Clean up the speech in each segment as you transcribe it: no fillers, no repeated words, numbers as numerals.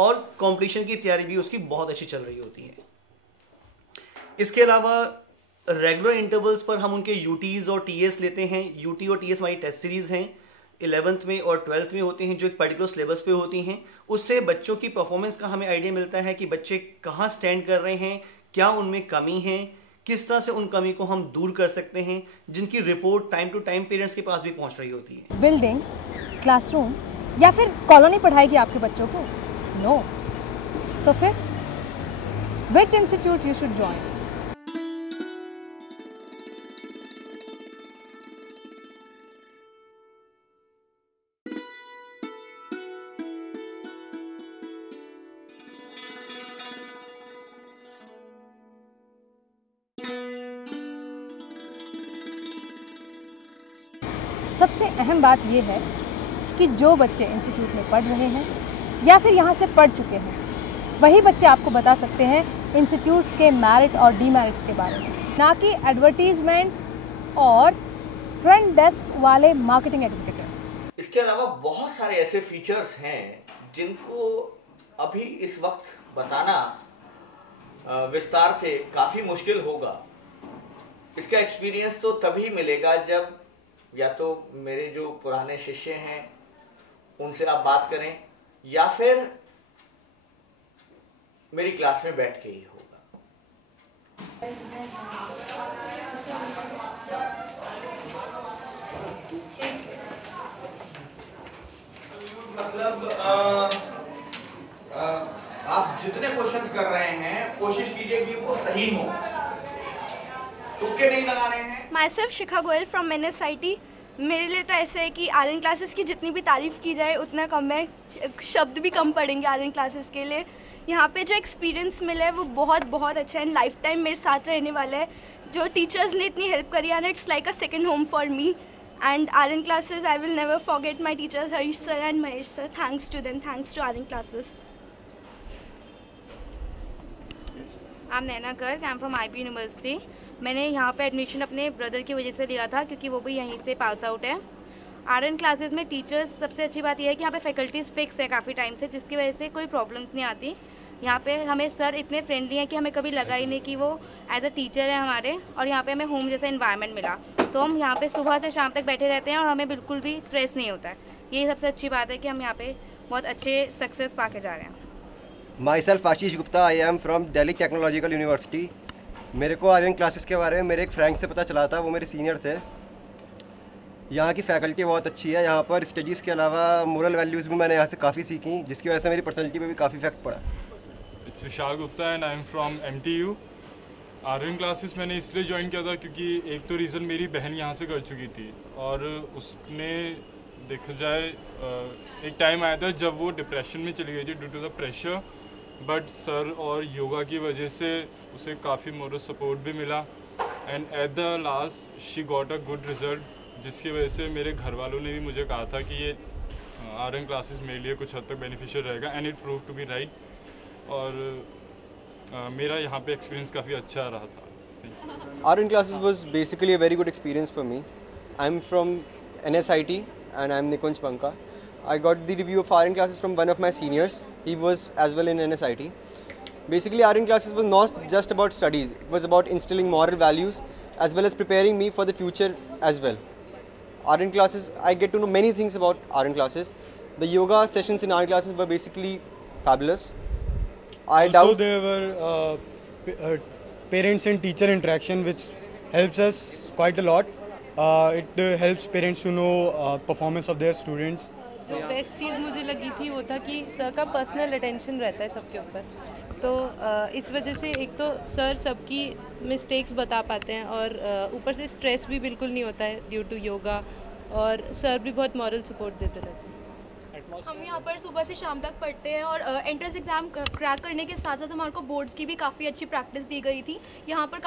और कंपटीशन की तैयारी भी उसकी बहुत अच्छी चल रही होती है। इसके अलावा रेगुलर इंटरवल्स पर हम उनके यूटीज़ और टीएस लेते हैं। यूटी और टीएस हमारी टेस्ट सीरीज़ हैं, 11th में और 12th में होते हैं, जो एक पर्टिकुलर सिलेबस पे होती हैं। उससे बच्चों की परफॉर्मेंस का हमें आइडिया मिलता है कि बच्चे कहाँ स्टैंड कर रहे हैं, क्या उनमें कमी है, किस तरह से उन कमी को हम दूर कर सकते हैं, जिनकी report time to time parents के पास भी पहुंच रही होती है। बिल्डिंग, क्लासरूम या फिर कॉलोनी पढ़ाएगी आपके बच्चों को? नो। तो फिर which institute you should join? सबसे अहम बात यह है कि जो बच्चे इंस्टीट्यूट में पढ़ रहे हैं या फिर यहाँ से पढ़ चुके हैं, वही बच्चे आपको बता सकते हैं इंस्टीट्यूट्स के मेरिट और डीमेरिट्स के बारे में, ना कि एडवर्टीजमेंट और फ्रंट डेस्क वाले मार्केटिंग एग्जीक्यूटिव। इसके अलावा बहुत सारे ऐसे फीचर्स हैं जिनको अभी इस वक्त बताना विस्तार से काफ़ी मुश्किल होगा। इसका एक्सपीरियंस तो तभी मिलेगा जब या तो मेरे जो पुराने शिष्य हैं उनसे आप बात करें, या फिर मेरी क्लास में बैठ के ही होगा। मतलब आप जितने क्वेश्चंस कर रहे हैं कोशिश कीजिए कि वो सही हो, तुक्के नहीं लगाने हैं। My self Shikha Goyal from NSIT। मेरे लिए तो ऐसे है कि RN क्लासेस की जितनी भी तारीफ़ की जाए उतना कम है, शब्द भी कम पड़ेंगे RN क्लासेस के लिए। यहाँ पे जो एक्सपीरियंस मिला है वो बहुत बहुत अच्छा है, लाइफ टाइम मेरे साथ रहने वाला है। जो टीचर्स ने इतनी हेल्प करी है, it's like a second home for me. And RN classes I will never forget my teachers Harish sir and Mahesh sir. Thanks to them, thanks to RN classes. I am Naina Garg, I am from IB university. मैंने यहाँ पे admission अपने brother की वजह से लिया था क्योंकि वो भी यहीं से पास आउट है। RN क्लासेस में टीचर्स, सबसे अच्छी बात यह है कि यहाँ पे फैकल्टीज़ फिक्स है काफ़ी टाइम से, जिसकी वजह से कोई प्रॉब्लम्स नहीं आती। यहाँ पे हमें सर इतने फ्रेंडली हैं कि हमें कभी लगा ही नहीं कि वो एज अ टीचर है हमारे, और यहाँ पे हमें होम जैसा इन्वायरमेंट मिला। तो हम यहाँ पे सुबह से शाम तक बैठे रहते हैं और हमें बिल्कुल भी स्ट्रेस नहीं होता है। ये सबसे अच्छी बात है कि हम यहाँ पे बहुत अच्छे सक्सेस पा के जा रहे हैं। My self Ashish Gupta, I am from Delhi technological university. मेरे को RN क्लासेस के बारे में मेरे एक फ्रेंड से पता चला था, वो मेरे सीनियर थे। यहाँ की फैकल्टी बहुत अच्छी है। यहाँ पर स्टडीज़ के अलावा मोरल वैल्यूज़ भी मैंने यहाँ से काफ़ी सीखी, जिसकी वजह से मेरी पर्सनैलिटी पे भी काफ़ी इफेक्ट पड़ा। It's Vishal Gupta and I am from MTU। RN classes मैंने इसलिए ज्वाइन किया था क्योंकि एक तो रीज़न मेरी बहन यहाँ से कर चुकी थी, और उसने देखा जाए एक टाइम आया था जब वो डिप्रेशन में चली गई थी due to the pressure, but sir और योगा की वजह से उसे काफ़ी मोरल सपोर्ट भी मिला, and at the last she got a good result, जिसकी वजह से मेरे घर वालों ने भी मुझे कहा था कि ये RN क्लासेस मेरे लिए कुछ हद तक बेनिफिशियल रहेगा, and it prove to be right. और मेरा यहाँ पे एक्सपीरियंस काफ़ी अच्छा रहा था। RN classes was basically a very good experience for me. I'm from NSIT and I'm Nikunj Banka. I got the review of RN classes from one of my seniors. He was as well in NSIT. Basically, RN classes was not just about studies. It was about instilling moral values as well as preparing me for the future as well. RN classes, I get to know many things about RN classes. The yoga sessions in RN classes were basically fabulous. I also doubt there were parents and teacher interaction, which helps us quite a lot. It helps parents to know performance of their students. जो best चीज़ मुझे लगी थी वो था कि sir का personal attention रहता है सबके ऊपर, तो इस वजह से एक तो सर सबकी मिस्टेक्स बता पाते हैं, और ऊपर से स्ट्रेस भी बिल्कुल नहीं होता है ड्यू टू योगा, और सर भी बहुत मॉरल सपोर्ट देते रहते हैं। हम यहाँ पर सुबह से शाम तक पढ़ते हैं, और एंट्रेंस एग्ज़ाम क्रैक करने के साथ साथ हमारे को बोर्ड्स की भी काफ़ी अच्छी प्रैक्टिस दी गई थी। यहाँ पर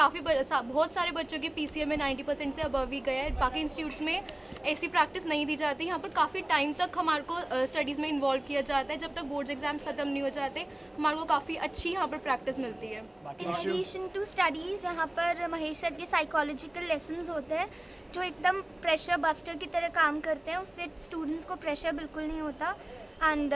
बहुत सारे बच्चों के PCM में 90% से अबव ही गए हैं। बाकी इंस्टीट्यूट्स में ऐसी प्रैक्टिस नहीं दी जाती। यहाँ पर काफ़ी टाइम तक हमारे को स्टडीज़ में इन्वॉल्व किया जाता है। जब तक बोर्ड्स एग्जाम्स ख़त्म नहीं हो जाते हमारे को काफ़ी अच्छी यहाँ पर प्रैक्टिस मिलती है। इन एडिशन टू स्टडीज़ यहाँ पर महेश सर के साइकोलॉजिकल लेसन्स होते हैं जो एकदम प्रेशर बस्टर की तरह काम करते हैं। उससे स्टूडेंट्स को प्रेशर बिल्कुल नहीं होता, एंड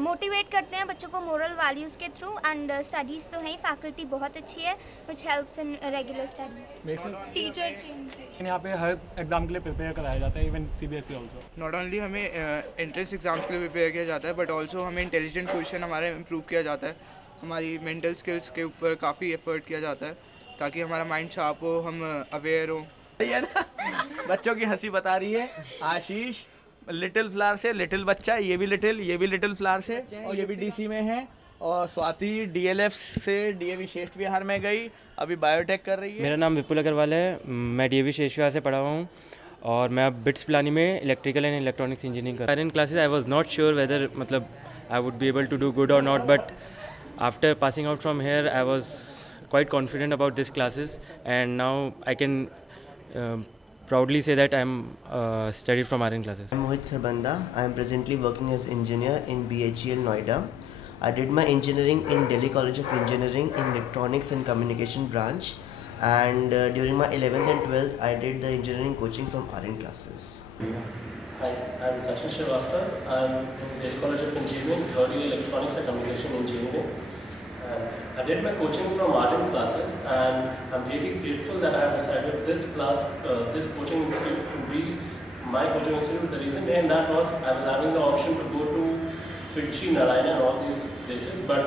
मोटिवेट करते हैं बच्चों को मोरल वैल्यूज़ के थ्रू, एंड स्टडीज़ तो है ही, फैकल्टी बहुत अच्छी है which helps in regular studies. Teacher यहाँ पे हर एग्ज़ाम के लिए प्रिपेयर कराया जाता है, even CBSE also. Not only हमें एंट्रेंस एग्जाम्स के लिए प्रिपेयर किया जाता है, बट ऑल्सो हमें इंटेलिजेंट क्वेश्चन हमारा इम्प्रूव किया जाता है। हमारी मेंटल स्किल्स के ऊपर काफ़ी एफर्ट किया जाता है ताकि हमारा माइंड शार्प हो, हम अवेयर हो। बच्चों की हंसी बता रही है। आशीष लिटिल फ्लावर से, लिटिल बच्चा, ये भी लिटिल फ्लावर से, और ये भी DC में है। और स्वाति DLF से DAV शेष विहार में गई, अभी बायोटेक कर रही है। मेरा नाम विपुल अग्रवाल है, मैं DAV शेष विहार से पढ़ा हुआ हूँ और मैं अब बिट्स पिलानी में इलेक्ट्रिकल एंड इलेक्ट्रॉनिक्स इंजीनियरिंग कर रहा हूँ। In classes I was not sure whether मतलब I would be able to do good और not, but after passing out from here I was quite confident about this classes and now I can proudly say that I am studied from RN classes. I am Mohit Kharbanda. I am presently working as engineer in BHEL Noida. I did my engineering in Delhi College of Engineering in Electronics and Communication branch, and during my 11th and 12th I did the engineering coaching from RN classes. Hi, I am Sachin Srivastava. I am in Delhi College of Engineering, 3rd year Electronics and Communication Engineering. I did my coaching from RN classes, and I'm really grateful that I have decided this coaching institute to be my coaching institute. The reason behind that was I was having the option to go to FIITCHI, Narayana and all these places, but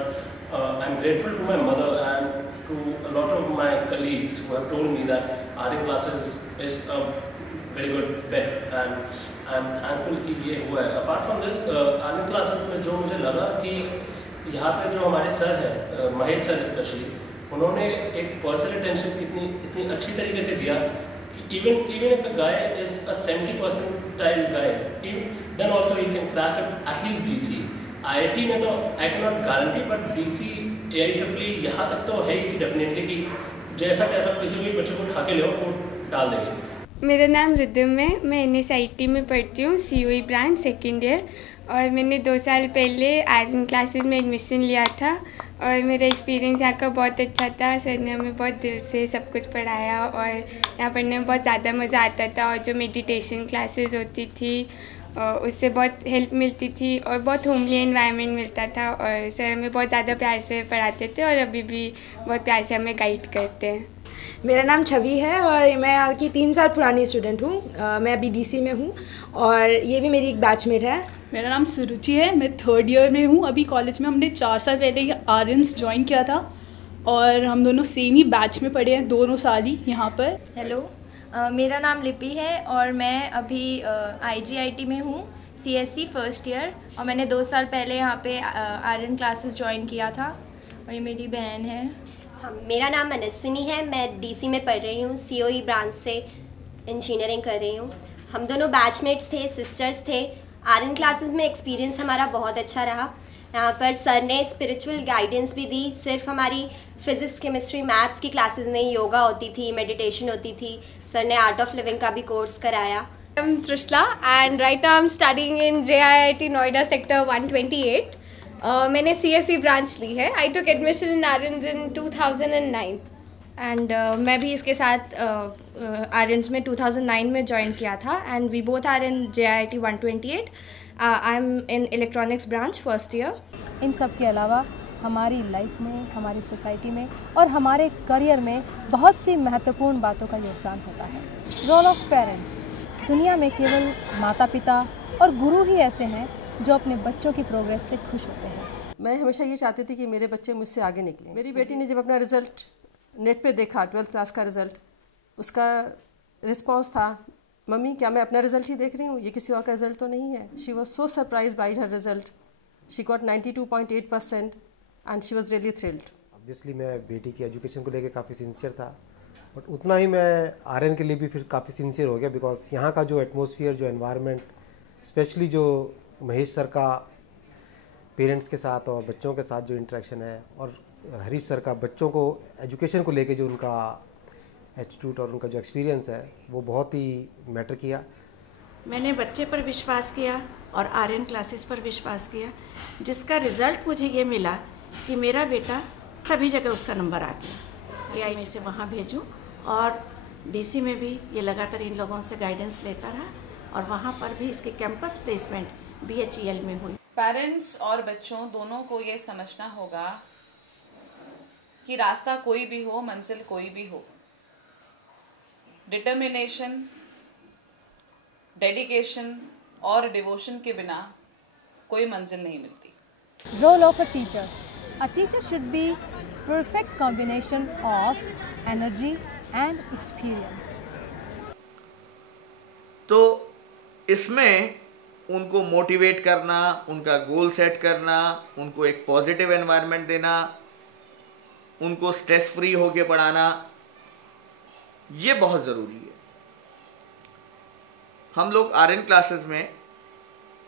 I'm grateful to my mother and to a lot of my colleagues who have told me that RN classes is a very good bet, and I'm thankful कि ये हुआ है. Apart from this, RN classes में जो मुझे लगा कि यहाँ पे जो हमारे सर हैं, महेश सर स्पेशली, उन्होंने एक पर्सनल अटेंशन इतनी अच्छी तरीके से दिया कि even if a guy is a 70 percentile guy, then also he can crack at least DC. IIT में तो I cannot guarantee, but DC, AIEEE यहाँ तक तो है ही कि डेफिनेटली कि जैसा किसी भी बच्चे को उठा के ले वो डाल देंगे। मेरा नाम रिद्धिम है, मैं NSIT में पढ़ती हूँ, COE ब्रांच 2nd ईयर, और मैंने 2 साल पहले RN क्लासेस में एडमिशन लिया था और मेरा एक्सपीरियंस यहाँ का बहुत अच्छा था। सर ने हमें बहुत दिल से सब कुछ पढ़ाया और यहाँ पढ़ने में बहुत ज़्यादा मज़ा आता था, और जो मेडिटेशन क्लासेस होती थी उससे बहुत हेल्प मिलती थी और बहुत होमली एनवायरनमेंट मिलता था, और सर हमें बहुत ज़्यादा प्यार से पढ़ाते थे और अभी भी बहुत प्यार से हमें गाइड करते हैं। मेरा नाम छवि है और मैं यहाँ की 3 साल पुरानी स्टूडेंट हूँ। मैं अभी DC में हूँ और ये भी मेरी एक बैचमेट है। मेरा नाम सुरुचि है, मैं 3rd ईयर में हूँ अभी कॉलेज में। हमने 4 साल पहले RNs ज्वाइन किया था और हम दोनों सेम ही बैच में पढ़े हैं, दोनों साल ही यहाँ पर। हेलो, मेरा नाम लिपि है और मैं अभी IGIT में हूँ, CSE 1st ईयर, और मैंने 2 साल पहले यहाँ पे RN क्लासेस ज्वाइन किया था, और ये मेरी बहन है। मेरा नाम मनस्विनी है, मैं DC में पढ़ रही हूँ, COE ब्रांच से इंजीनियरिंग कर रही हूँ। हम दोनों बैचमेट्स थे, सिस्टर्स थे। RN क्लासेस में एक्सपीरियंस हमारा बहुत अच्छा रहा। यहाँ पर सर ने स्पिरिचुअल गाइडेंस भी दी, सिर्फ हमारी फिज़िक्स, केमिस्ट्री, मैथ्स की क्लासेस नहीं, योगा होती थी, मेडिटेशन होती थी। सर ने आर्ट ऑफ लिविंग का भी कोर्स कराया। I'm Trishla and right now I'm studying in JIIT Noida sector 128. मैंने CSE ब्रांच ली है। I took admission in RNs in 2009 and मैं भी इसके साथ RNs में 2009 में ज्वाइन किया था, and we both are in JIIT 128. I am in electronics branch 1st year. इन सब के अलावा हमारी लाइफ में, हमारी सोसाइटी में और हमारे करियर में बहुत सी महत्वपूर्ण बातों का योगदान होता है। Role of parents. दुनिया में केवल माता पिता और गुरु ही ऐसे हैं जो अपने बच्चों की प्रोग्रेस से खुश होते हैं। मैं हमेशा ये चाहती थी कि मेरे बच्चे मुझसे आगे निकलें। मेरी बेटी ने जब अपना रिज़ल्ट नेट पे देखा, 12th क्लास का रिज़ल्ट, उसका रिस्पॉन्स था, मम्मी क्या मैं अपना रिज़ल्ट ही देख रही हूँ, ये किसी और का रिज़ल्ट तो नहीं है। She was so surprise by her result. She got 92.8% and she was really thrilled. Obviously मैं बेटी की एजुकेशन को लेकर काफ़ी सिंसियर था, बट उतना ही मैं RN के लिए भी फिर काफ़ी सिंसियर हो गया, बिकॉज यहाँ का जो एटमॉस्फेयर, जो एनवायरनमेंट, स्पेशली जो महेश सर का पेरेंट्स के साथ और बच्चों के साथ जो इंटरेक्शन है, और हरीश सर का बच्चों को एजुकेशन को लेके जो उनका एटीट्यूड और उनका जो एक्सपीरियंस है, वो बहुत ही मैटर किया। मैंने बच्चे पर विश्वास किया और RN क्लासेस पर विश्वास किया, जिसका रिज़ल्ट मुझे ये मिला कि मेरा बेटा सभी जगह उसका नंबर आ गया। AI में से वहाँ भेजूँ, और DC में भी ये लगातार इन लोगों से गाइडेंस लेता रहा, और वहाँ पर भी इसके कैंपस प्लेसमेंट BHEL में हुई। पेरेंट्स और बच्चों दोनों को ये समझना होगा कि रास्ता कोई भी हो, मंजिल कोई भी हो, डिटर्मिनेशन, डेडिकेशन और डिवोशन के बिना कोई मंजिल नहीं मिलती। Role of a teacher should be perfect combination of energy and experience. तो इसमें उनको मोटिवेट करना, उनका गोल सेट करना, उनको एक पॉजिटिव एनवायरनमेंट देना, उनको स्ट्रेस फ्री होके पढ़ाना, ये बहुत ज़रूरी है। हम लोग आरएन क्लासेस में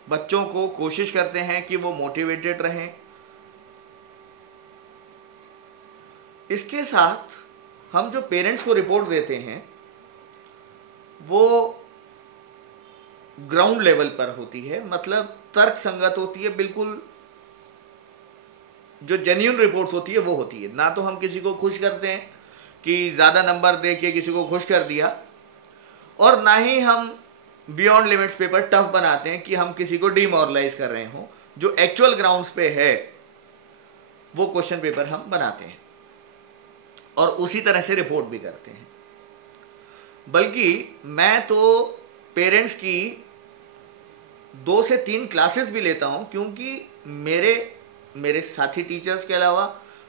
बच्चों को कोशिश करते हैं कि वो मोटिवेटेड रहें। इसके साथ हम जो पेरेंट्स को रिपोर्ट देते हैं वो ग्राउंड लेवल पर होती है, मतलब तर्क संगत होती है, बिल्कुल जो जेन्युइन रिपोर्ट्स होती है वो होती है। ना तो हम किसी को खुश करते हैं कि ज़्यादा नंबर दे के किसी को खुश कर दिया, और ना ही हम बियॉन्ड लिमिट्स पेपर टफ बनाते हैं कि हम किसी को डिमोरलाइज कर रहे हों। जो एक्चुअल ग्राउंड्स पे है वो क्वेश्चन पेपर हम बनाते हैं और उसी तरह से रिपोर्ट भी करते हैं। बल्कि मैं तो पेरेंट्स की 2 से 3 क्लासेस भी लेता हूं, क्योंकि मेरे साथी टीचर्स के अलावा,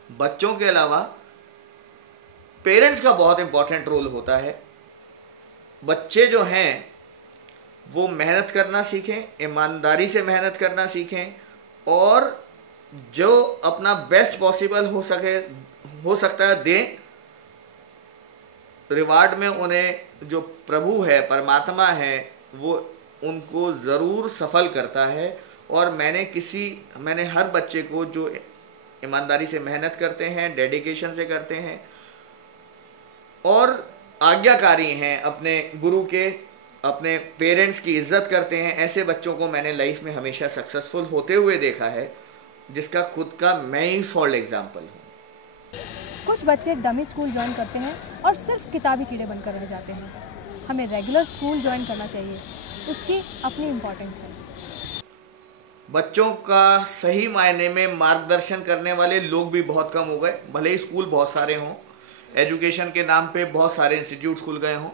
बच्चों के अलावा पेरेंट्स का बहुत इंपॉर्टेंट रोल होता है। बच्चे जो हैं वो मेहनत करना सीखें, ईमानदारी से मेहनत करना सीखें, और जो अपना बेस्ट पॉसिबल हो सकता है दें। रिवार्ड में उन्हें जो प्रभु है, परमात्मा है, वो उनको ज़रूर सफल करता है। और मैंने हर बच्चे को जो ईमानदारी से मेहनत करते हैं, डेडिकेशन से करते हैं और आज्ञाकारी हैं, अपने गुरु के, अपने पेरेंट्स की इज्जत करते हैं, ऐसे बच्चों को मैंने लाइफ में हमेशा सक्सेसफुल होते हुए देखा है, जिसका खुद का मैं ही सॉल्ड एग्जाम्पल हूँ। कुछ बच्चे डमी स्कूल ज्वाइन करते हैं और सिर्फ किताबी कीड़े बनकर रह जाते हैं। हमें रेगुलर स्कूल ज्वाइन करना चाहिए, उसकी अपनी इम्पोर्टेंस है। बच्चों का सही मायने में मार्गदर्शन करने वाले लोग भी बहुत कम हो गए। भले ही स्कूल बहुत सारे हों, एजुकेशन के नाम पे बहुत सारे इंस्टीट्यूट खुल गए हों।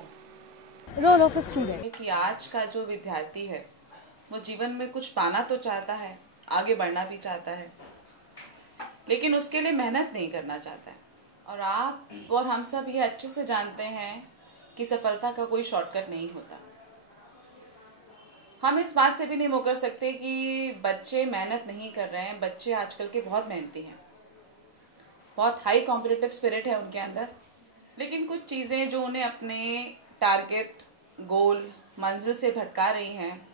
रोल ऑफ अ स्टूडेंट कि आज का जो विद्यार्थी है वो जीवन में कुछ पाना तो चाहता है, आगे बढ़ना भी चाहता है, लेकिन उसके लिए मेहनत नहीं करना चाहता है। और आप और हम सब ये अच्छे से जानते हैं कि सफलता का कोई शॉर्टकट नहीं होता। हम इस बात से भी नहीं मुकर सकते कि बच्चे मेहनत नहीं कर रहे हैं। बच्चे आजकल के बहुत मेहनती हैं, बहुत हाई कॉम्पिटिटिव स्पिरिट है उनके अंदर, लेकिन कुछ चीज़ें जो उन्हें अपने टारगेट, गोल, मंजिल से भटका रही हैं,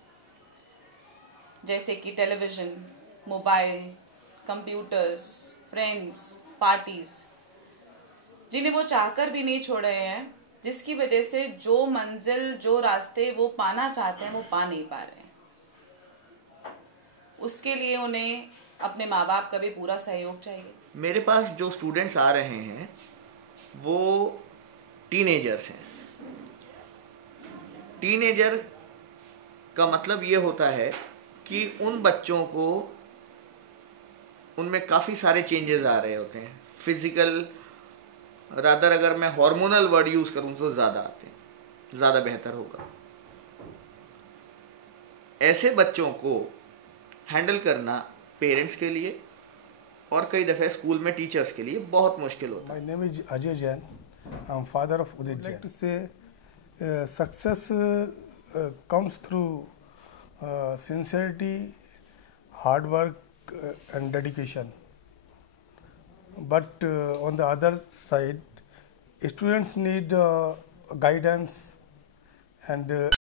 जैसे कि television, mobile, computers, friends, parties, जिन्हें वो चाहकर भी नहीं छोड़ रहे हैं, जिसकी वजह से जो मंजिल, जो रास्ते वो पाना चाहते हैं वो पा नहीं पा रहे हैं। उसके लिए उन्हें अपने माँ बाप का भी पूरा सहयोग चाहिए। मेरे पास जो स्टूडेंट्स आ रहे हैं वो टीनेजर्स हैं। टीनेजर का मतलब ये होता है कि उन बच्चों को, उनमें काफ़ी सारे चेंजेस आ रहे होते हैं। फिजिकल, रादर अगर मैं हार्मोनल वर्ड यूज़ करूं तो ज़्यादा आते हैं, ज़्यादा बेहतर होगा। ऐसे बच्चों को हैंडल करना पेरेंट्स के लिए और कई दफ़े स्कूल में टीचर्स के लिए बहुत मुश्किल होता है। My name is Ajay Jain. I'm father of Udit Jain. I'd like to say success comes through sincerity, hard work and dedication. But on the other side, students need guidance and